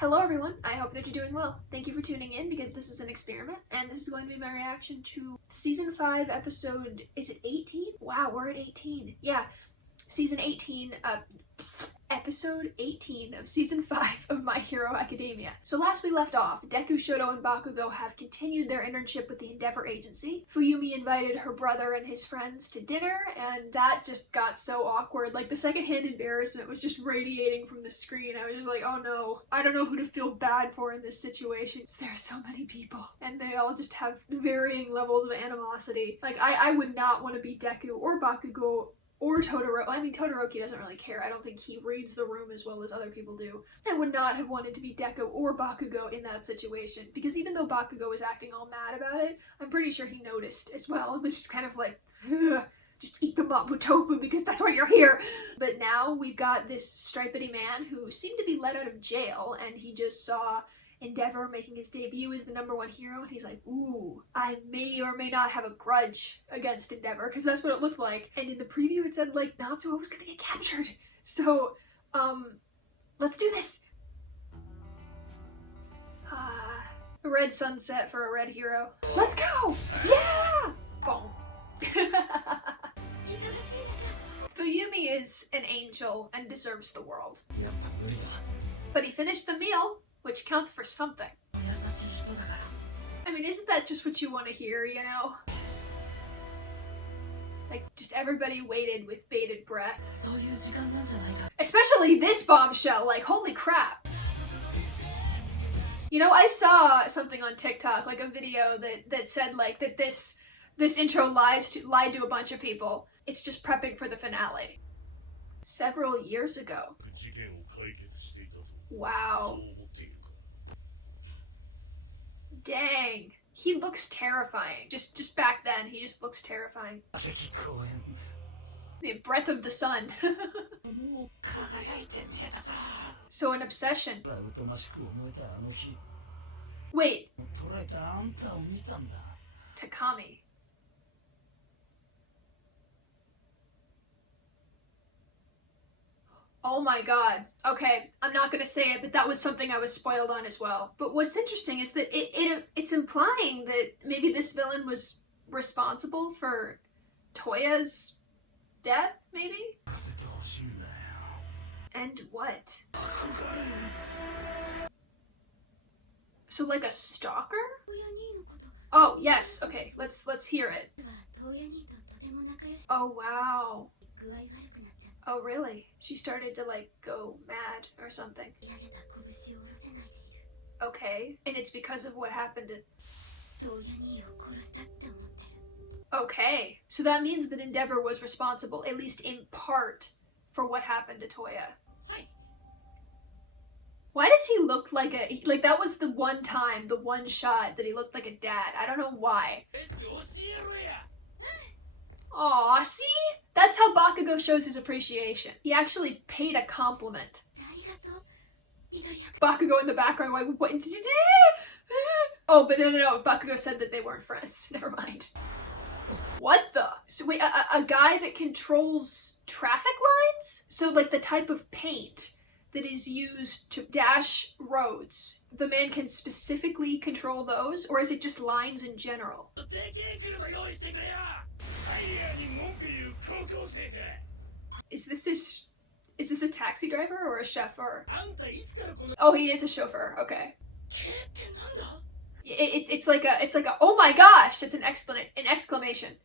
Hello everyone, I hope that you're doing well. Thank you for tuning in because this is an experiment and this is going to be my reaction to season 5 episode, is it 18? Wow, we're at 18. Yeah, season 18, episode 18 of season 5 of My Hero Academia. So last we left off, Deku, Shoto, and Bakugo have continued their internship with the Endeavor Agency. Fuyumi invited her brother and his friends to dinner, and that just got so awkward. Like, the secondhand embarrassment was just radiating from the screen. I was just like, oh no, I don't know who to feel bad for in this situation. There are so many people, and they all just have varying levels of animosity. Like, I would not want to be Deku or Bakugo or Todoroki. I mean, Todoroki doesn't really care. I don't think he reads the room as well as other people do. I would not have wanted to be Deku or Bakugo in that situation, because even though Bakugo was acting all mad about it, I'm pretty sure he noticed as well. It was just kind of like, just eat them up with tofu because that's why you're here. But now we've got this stripedy man who seemed to be let out of jail, and he just saw Endeavor making his debut as the #1 hero, and he's like, ooh, I may or may not have a grudge against Endeavor, because that's what it looked like. And in the preview it said, like, Natsuo was gonna get captured. So, let's do this! A red sunset for a red hero. Let's go! Yeah! Boom. Fuyumi is an angel and deserves the world. But he finished the meal, which counts for something. I mean, isn't that just what you want to hear, you know? Like, just everybody waited with bated breath. Especially this bombshell, like, holy crap. You know, I saw something on TikTok, like a video that said, like, that this intro lied to a bunch of people. It's just prepping for the finale. Several years ago. Wow. Dang. He looks terrifying. Just back then, he just looks terrifying. The breath of the sun. So an obsession. Wait. Takami. Oh my god. Okay, I'm not gonna say it, but that was something I was spoiled on as well. But what's interesting is that it's implying that maybe this villain was responsible for Toya's death, maybe? And what? So like a stalker? Oh, yes, okay, let's hear it. Oh wow. Oh really? She started to like go mad or something. Okay, and it's because of what happened to... Okay, so that means that Endeavor was responsible, at least in part, for what happened to Toya. Why does he look like a... Like, that was the one time, the one shot that he looked like a dad. I don't know why. Aw, see? That's how Bakugo shows his appreciation. He actually paid a compliment. Bakugo in the background like, what? Oh, but no, Bakugo said that they weren't friends. Never mind. What the? So wait, a guy that controls traffic lines? So like the type of paint that is used to dash roads, the man can specifically control those, or is it just lines in general? Is this a taxi driver or a chauffeur? Oh, he is a chauffeur. Okay. It's like a oh my gosh! It's an exclamation.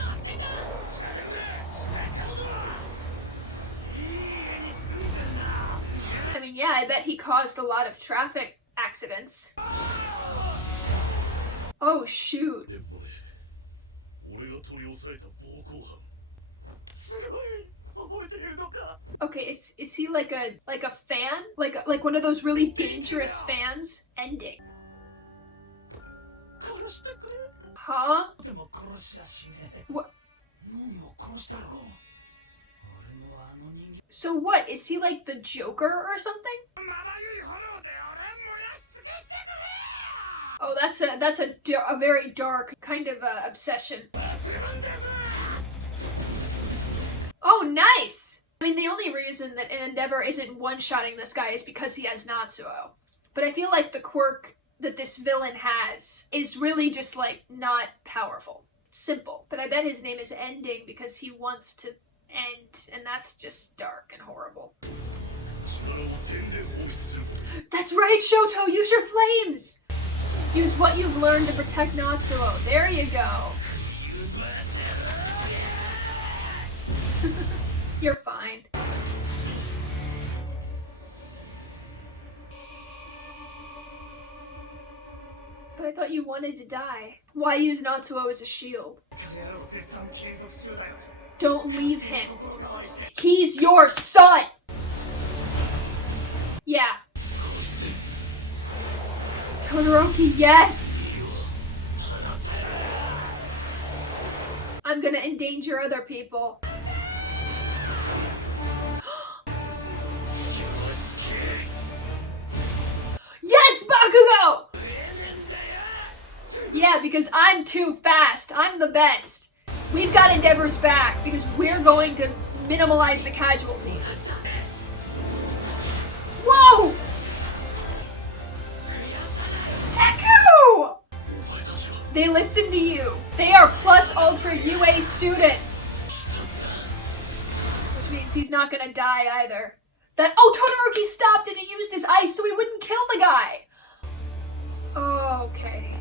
I mean, yeah, I bet he caused a lot of traffic accidents. Oh shoot. Okay, is he like a fan? Like one of those really dangerous fans? Ending. Huh? What? So what? Is he like the Joker or something? Oh, that's a very dark kind of obsession. Oh, nice! I mean, the only reason that an Endeavor isn't one-shotting this guy is because he has Natsuo. But I feel like the quirk that this villain has is really just like not powerful. It's simple. But I bet his name is Ending because he wants to end, and that's just dark and horrible. That's right, Shoto! Use your flames! Use what you've learned to protect Natsuo. There you go. You're fine. But I thought you wanted to die. Why use Natsuo as a shield? Don't leave him. He's your son! Yeah. Todoroki, yes! I'm gonna endanger other people. Yes, Bakugo! Yeah, because I'm too fast. I'm the best. We've got Endeavor's back because we're going to minimize the casualties. Whoa! Deku! They listen to you. They are plus ultra UA students. Which means he's not gonna die either. Todoroki stopped and he used his ice so he wouldn't kill the guy. Okay.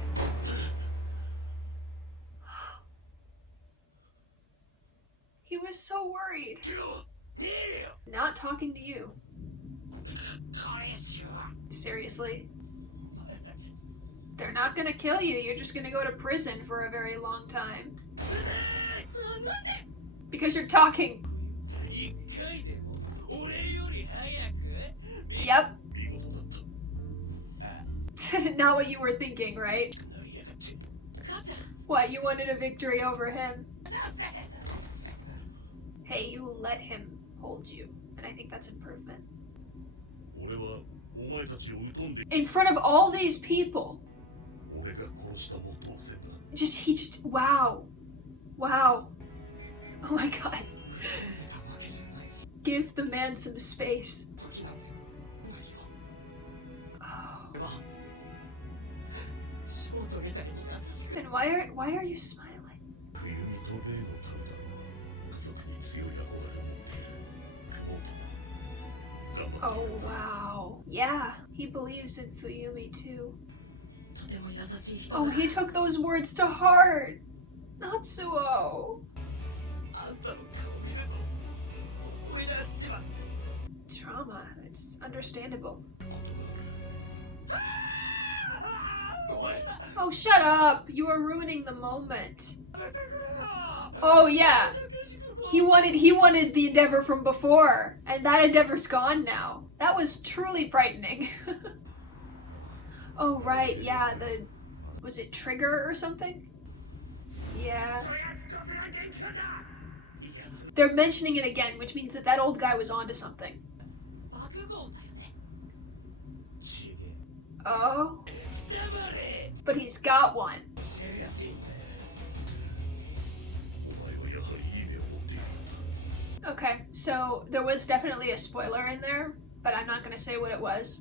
He was so worried. Not talking to you. Seriously. They're not gonna kill you, you're just gonna go to prison for a very long time. Because you're talking. Yep. Not what you were thinking, right? What, you wanted a victory over him? Hey, you let him hold you, and I think that's improvement. In front of all these people. Wow. Wow. Oh my god. Give the man some space. Oh. Then why are you smiling? Oh wow. Yeah, he believes in Fuyumi too. Oh, he took those words to heart. Natsuo. Trauma. It's understandable. Oh, shut up! You are ruining the moment. Oh yeah. He wanted the Endeavor from before, and that Endeavor's gone now. That was truly frightening. Oh right, yeah, was it Trigger or something? Yeah. They're mentioning it again, which means that old guy was onto something. Oh. But he's got one. Okay, so there was definitely a spoiler in there, but I'm not going to say what it was.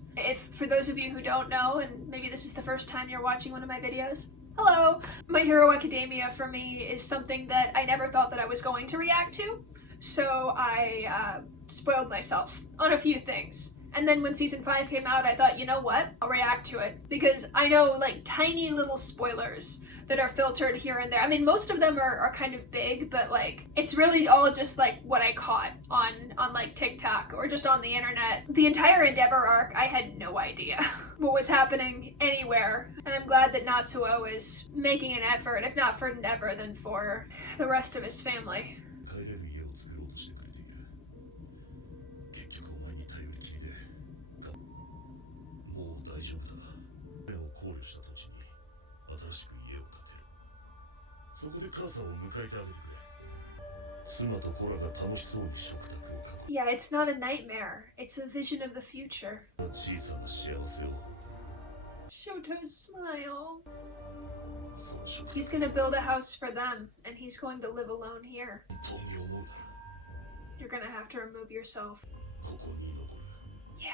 For those of you who don't know, and maybe this is the first time you're watching one of my videos, hello! My Hero Academia for me is something that I never thought that I was going to react to, so I spoiled myself on a few things. And then when season 5 came out, I thought, you know what? I'll react to it. Because I know like tiny little spoilers that are filtered here and there. I mean, most of them are kind of big, but like, it's really all just like what I caught on like TikTok or just on the internet. The entire Endeavor arc, I had no idea what was happening anywhere. And I'm glad that Natsuo is making an effort, if not for Endeavor, then for the rest of his family. Yeah, it's not a nightmare. It's a vision of the future. Shoto's smile. He's gonna build a house for them, and he's going to live alone here. You're gonna have to remove yourself. Yeah.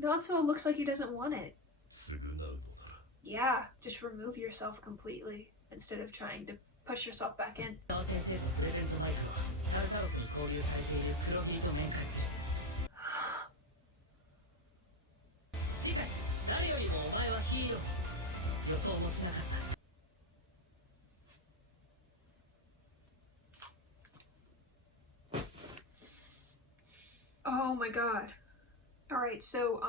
Natsuo looks like he doesn't want it. Yeah, just remove yourself completely instead of trying to push yourself back in. Oh my god. Alright, so,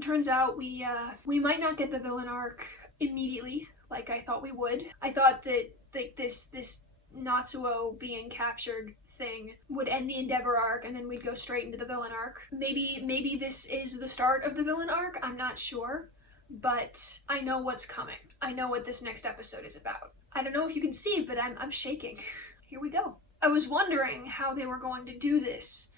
turns out we might not get the villain arc immediately, like I thought we would. I thought that, like, this Natsuo being captured thing would end the Endeavor arc and then we'd go straight into the villain arc. Maybe this is the start of the villain arc, I'm not sure, but I know what's coming. I know what this next episode is about. I don't know if you can see, but I'm shaking. Here we go. I was wondering how they were going to do this.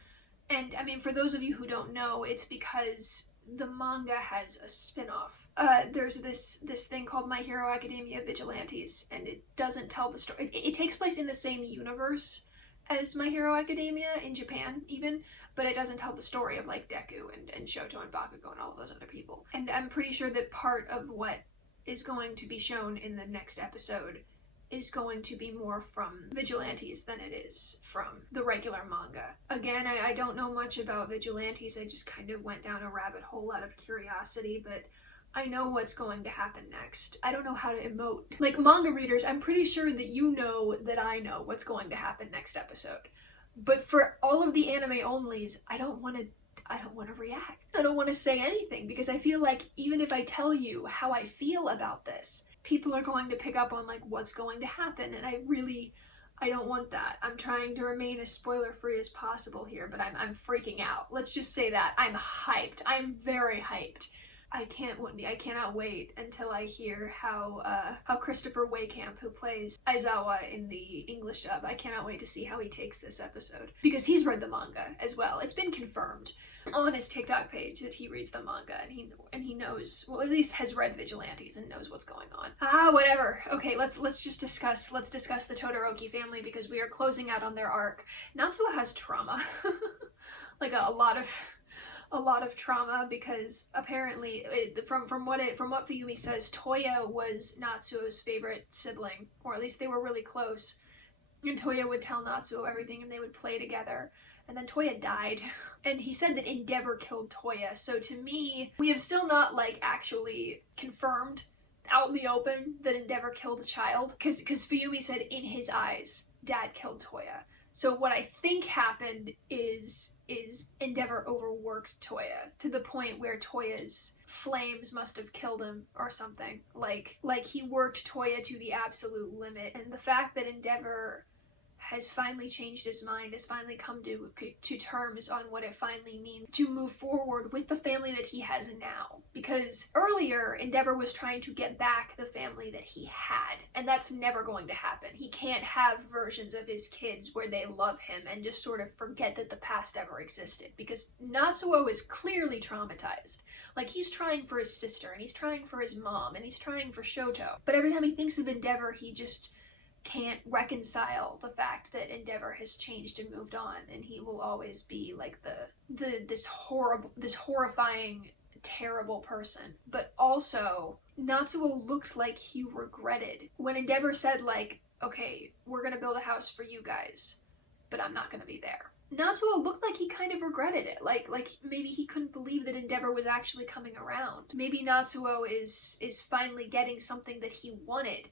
And, I mean, for those of you who don't know, it's because the manga has a spin-off. There's this thing called My Hero Academia Vigilantes, and it doesn't tell the story. It takes place in the same universe as My Hero Academia, in Japan even, but it doesn't tell the story of, like, Deku and Shoto and Bakugo and all of those other people. And I'm pretty sure that part of what is going to be shown in the next episode is going to be more from Vigilantes than it is from the regular manga. Again, I don't know much about Vigilantes, I just kind of went down a rabbit hole out of curiosity, but I know what's going to happen next. I don't know how to emote. Like, manga readers, I'm pretty sure that you know that I know what's going to happen next episode. But for all of the anime onlys, I don't want to react. I don't want to say anything, because I feel like even if I tell you how I feel about this, people are going to pick up on, like, what's going to happen, and I don't want that. I'm trying to remain as spoiler-free as possible here, but I'm freaking out. Let's just say that. I'm hyped. I'm very hyped. I cannot wait until I hear how Christopher Waycamp, who plays Aizawa in the English dub, I cannot wait to see how he takes this episode. Because he's read the manga as well. It's been confirmed on his TikTok page that he reads the manga and he knows, well, at least has read Vigilantes and knows what's going on. Whatever. Okay, let's discuss the Todoroki family, because we are closing out on their arc. Natsuo has trauma. Like a lot of trauma, because apparently from what Fuyumi says, Toya was Natsuo's favorite sibling, or at least they were really close. And Toya would tell Natsuo everything and they would play together. And then Toya died. And he said that Endeavor killed Toya. So to me, we have still not, like, actually confirmed out in the open that Endeavor killed a child. Because Fuyumi said in his eyes, Dad killed Toya. So what I think happened is Endeavor overworked Toya to the point where Toya's flames must have killed him or something. Like he worked Toya to the absolute limit. And the fact that Endeavor has finally changed his mind, has finally come to terms on what it finally means to move forward with the family that he has now. Because earlier, Endeavor was trying to get back the family that he had, and that's never going to happen. He can't have versions of his kids where they love him and just sort of forget that the past ever existed, because Natsuo is clearly traumatized. Like, he's trying for his sister, and he's trying for his mom, and he's trying for Shoto. But every time he thinks of Endeavor, he just can't reconcile the fact that Endeavor has changed and moved on, and he will always be like this horrifying, terrible person. But also, Natsuo looked like he regretted when Endeavor said, like, okay, we're gonna build a house for you guys, but I'm not gonna be there. Natsuo looked like he kind of regretted it, like maybe he couldn't believe that Endeavor was actually coming around. Maybe Natsuo is finally getting something that he wanted.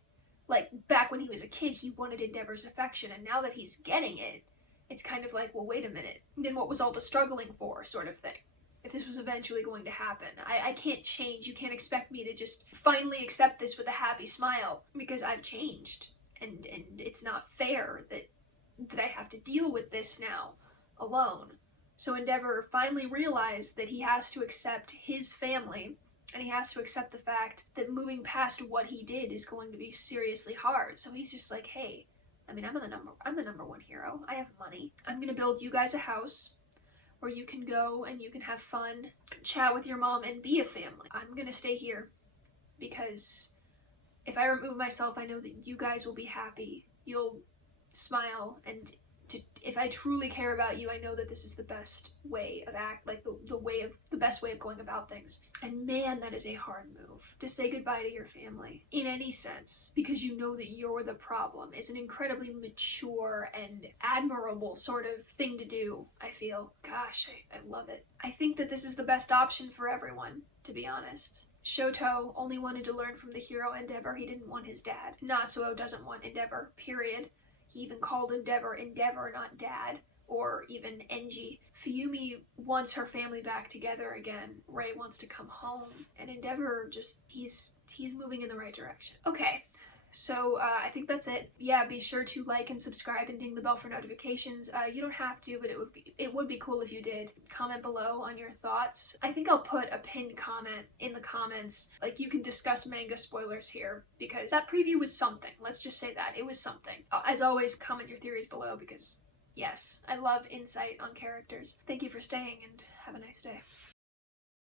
Like, back when he was a kid, he wanted Endeavor's affection, and now that he's getting it, it's kind of like, well, wait a minute, then what was all the struggling for, sort of thing? If this was eventually going to happen. I can't change. You can't expect me to just finally accept this with a happy smile, because I've changed, and it's not fair that I have to deal with this now, alone. So Endeavor finally realized that he has to accept his family, and he has to accept the fact that moving past what he did is going to be seriously hard. So he's just like, hey, I mean, I'm the number one hero. I have money. I'm gonna build you guys a house where you can go and you can have fun, chat with your mom, and be a family. I'm gonna stay here because if I remove myself, I know that you guys will be happy. You'll smile and if I truly care about you, I know that this is the best way of the best way of going about things. And man, that is a hard move, to say goodbye to your family in any sense, because you know that you're the problem, is an incredibly mature and admirable sort of thing to do, I feel. Gosh, I love it. I think that this is the best option for everyone, to be honest. Shoto only wanted to learn from the hero Endeavor. He didn't want his dad. Natsuo doesn't want Endeavor, period. He even called Endeavor, not Dad, or even Enji. Fuyumi wants her family back together again. Rei wants to come home. And Endeavor just, he's moving in the right direction. Okay. So I think that's it. Yeah, be sure to like and subscribe and ding the bell for notifications. You don't have to, but it would be cool if you did. Comment below on your thoughts. I think I'll put a pinned comment in the comments. Like, you can discuss manga spoilers here, because that preview was something. Let's just say that. It was something. As always, comment your theories below, because yes, I love insight on characters. Thank you for staying, and have a nice day.